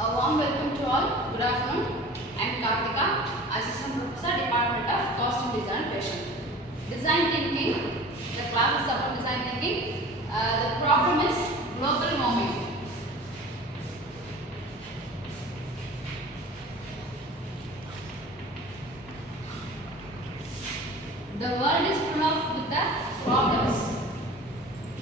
A warm welcome to all. Good afternoon. I am Karthika, Assistant Professor, Department of Costume Design Fashion. Design thinking. The class is about design thinking. The problem is global warming. The world is full of with the problems.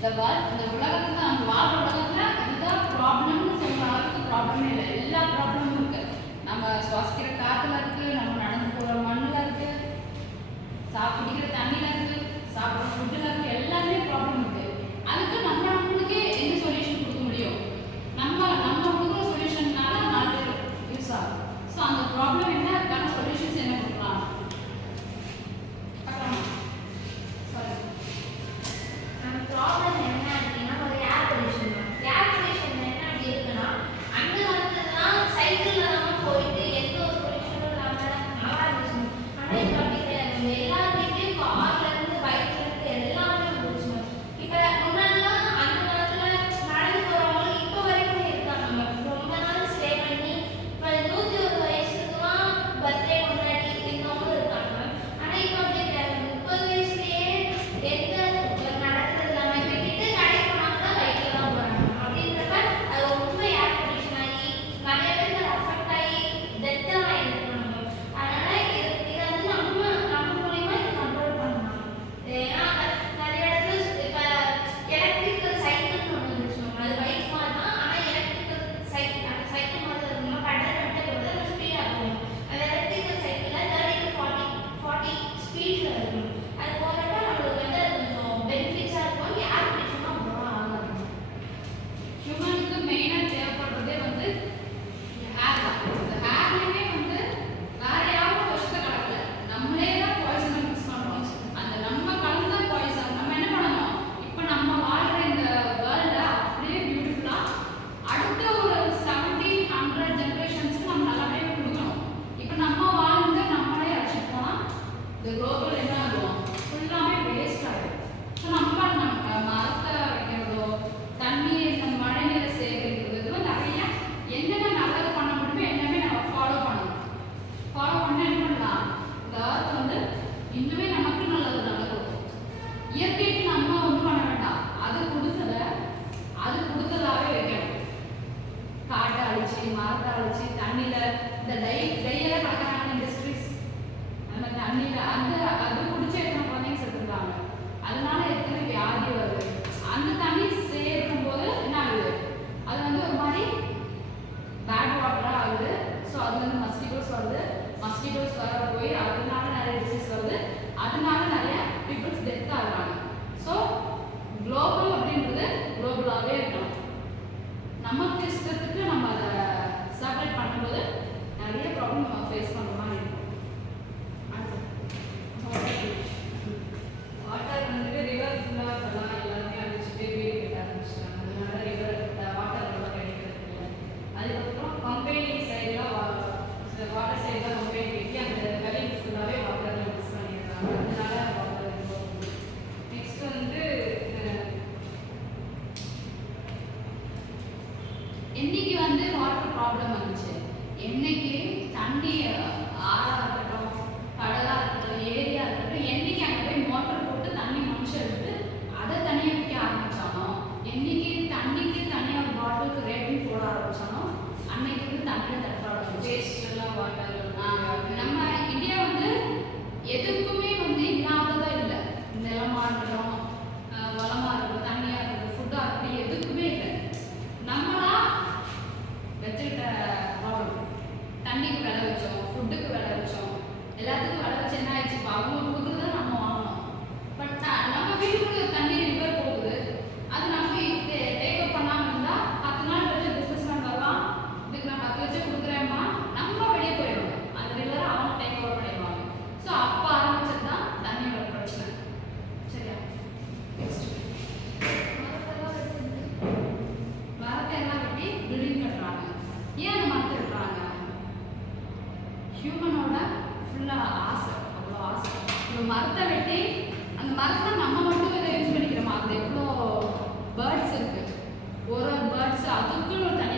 The world, இந்த உலகத்துல நம்ம வாழ்ற உலகத்துல இதுதான் ப்ராப்ளம்னு சொல்ற அளவுக்கு ப்ராப்ளமே இல்லை. எல்லா ப்ராப்ளமும் இருக்கு. நம்ம சுவாசிக்கிற காத்துல இருக்கு, நம்ம நடந்து போற மண்ணுல இருக்கு, சாப்பிடுற தண்ணில இருக்கு, சாப்பிடுற ஃபுட்ல இருக்கு, எல்லாமே ப்ராப்ளம் இருக்கு. அதுக்கு நம்மளுக்கே என்ன சொல்யூஷன் கொடுக்க முடியும்? நம்ம கொடுக்குற சொல்யூஷன்னால நாலு பேர் யூஸ் ஆகும். ஸோ அந்த ப்ராப்ளம் என்ன, அதுக்கான சொல்யூஷன்ஸ் என்ன கொடுக்கலாம்? ப்ராப்ளம் என்ன அப்படின்னா ஒரு ஏர் பொல்யூஷன் தான். ஏர் பொல்யூஷன் என்ன அப்படி இருக்குன்னா, அந்த காலத்துலலாம் சைக்கிளில் நம்ம போயிட்டு எந்த ஒரு பொல்யூஷனும் இல்லாமல் நல்லா இருந்துச்சு. ஆனால் இப்போ அப்படி கிடையாது. எல்லாருக்கிட்டையும் கார்லேருந்து பைக்லேருந்து எல்லாமே வந்துருச்சு. இப்போ முன்னாடிலாம் அந்த காலத்தில் நடந்து போகிறவங்களும் இப்போ வரைக்கும் இருக்காங்க. ரொம்ப நாள் ஸ்டே பண்ணி இப்போ 101 வயசுக்குலாம் பர்த்டே கொண்டாடி இருக்கவங்களும் இருக்காங்க. ஆனால் இப்போ அப்படி கிடையாது. 30 வயசுலேயே எந்த நமக்கு இஷ்டத்துக்கு நம்ம அதை செப்பரேட் பண்ணும்போது நிறைய ப்ராப்ளம் நம்ம ஃபேஸ் பண்ணுற மாதிரி இருக்கும். வாட்டர் வந்துட்டு ரிவர் ஃபுல்லாக இருக்கலாம், எல்லாருமே அடிச்சுட்டு வீடு கட்ட ஆரம்பிச்சிட்டாங்க. அதனால ரிவர் வாட்டர் நல்லா கிடைக்கிறது இல்லை. அதுக்கப்புறம் கம்பெனி சைடெலாம் வாட்டர் சைடெலாம் கம்பெனி கட்டி அந்த கலி ஃபுல்லாகவே வாட்டரில் மிக்ஸ் பண்ணிடுறாங்க. அதனால வாட்டர் இருக்கும். நெக்ஸ்ட் வந்து என்னைக்கு வந்து வாட்டர் ப்ராப்ளம் வந்துச்சு, என்னைக்கு தண்ணி ஆறா இருக்கட்டும், கடலா இருக்கட்டும், ஏரியா இருக்கட்டும், என்னைக்கு அங்கே போய் மோட்டர் போட்டு தண்ணி மனுஷன் எடுத்து அதை தனியாக விற்க ஆரம்பிச்சானோ, என்னைக்கு தண்ணிக்கு தனியாக ஒரு பாட்டிலுக்கு ரேட்டிங் போட ஆரம்பிச்சானோ, அன்னைக்கு வந்து தண்ணியில் தட்ட ஆரம்பிச்சு வேஸ்ட் எல்லாம் வாட்டர். நம்ம இந்தியா வந்து எதுக்குமே வந்து இல்லாததா இல்லை. நிலமா இருக்கட்டும், வளமா இருக்கட்டும், தண்ணியாக இருக்கட்டும், ஃபுட்டாக இருக்கட்டும், எதுக்குமே இல்லை. நம்மளா வச்சுக்கிட்ட ப்ராப்ளம். தண்ணிக்கு விலை வச்சோம், ஃபுட்டுக்கு விலை வச்சோம், எல்லாத்துக்கும் விலை வச்சு என்ன ஆயிடுச்சு? இப்போ அவங்க கொடுக்குறத நம்ம வாங்கணும். பட் நம்ம வீட்டுக்குள்ள தண்ணி ரிவர் போகுது, அது நம்ம டேக் அப் பண்ணாமல் இருந்தால் 10 நாள் வச்சு பிஸ்னஸ் மேன் வரலாம், இதுக்கு நான் 10 லட்சம் கொடுக்குறேம்மா, நம்ம வெளியே போயிடுவோம். அந்த ரிவரை அவங்க டேக் ஓவர் பண்ணிடுவாங்க. ஸோ அப்போ ஆரம்பிச்சது தான் தண்ணியோட பிரச்சனை. சரியா? நெக்ஸ்ட் மரத்தை எல்லாம் வெட்டி பில்டிங் கட்டுறாங்க. ஏன் அந்த மரத்தை வெட்டுறாங்க? ஹியூமனோட ஃபுல்லாக ஆசை, அவ்வளோ ஆசை. இப்போ மரத்தை வெட்டி அந்த மரத்தை நம்ம மட்டும் இதை யூஸ் பண்ணிக்கிறோமா? அது எவ்வளோ பேர்ட்ஸ் இருக்குது, ஒரு பேர்ட்ஸ் அதுக்குன்னு ஒரு தனி